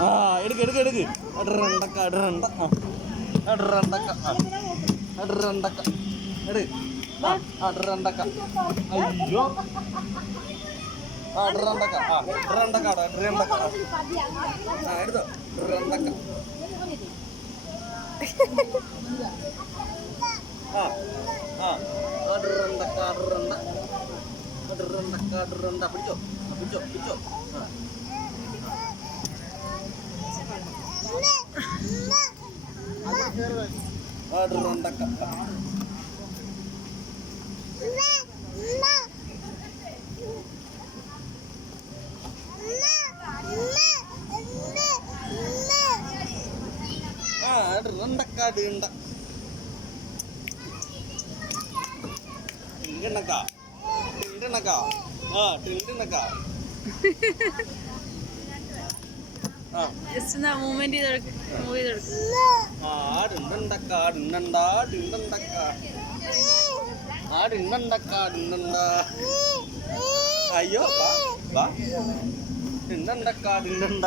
ആ എടുക്ക് എടുക്ക് എടുക്ക് അടറണ്ടക്ക അടറണ്ട അടറണ്ടക്ക അടറണ്ടക്ക എട് അടറണ്ടക്ക അയ്യോ അടറണ്ടക്ക അടറണ്ടക്ക അടറണ്ടക്ക എടുത്തോ അടറണ്ടക്ക അടറണ്ടക്ക അടറണ്ട അടറണ്ടക്ക അടറണ്ട പിടിച്ചോ പിടിച്ചോ പിടിച്ചോ അടറണ്ടക്ക അടറണ്ടക്ക ടിണ്ടക്ക ടിണ്ടക്ക ടിണ്ടക്ക ജസ്റ്റ് എന്നാ മൂവ്മെന്റ് ചെയ്ത് മൂവ് ചെയ്തെടുക്കും. ടിണ്ടക്ക ടിണ്ടണ്ടാ ടിണ്ടക്ക ടിണ്ടക്ക ടിണ്ടണ്ട അയ്യോ വാ വാ ടിണ്ടക്ക ടിണ്ടണ്ട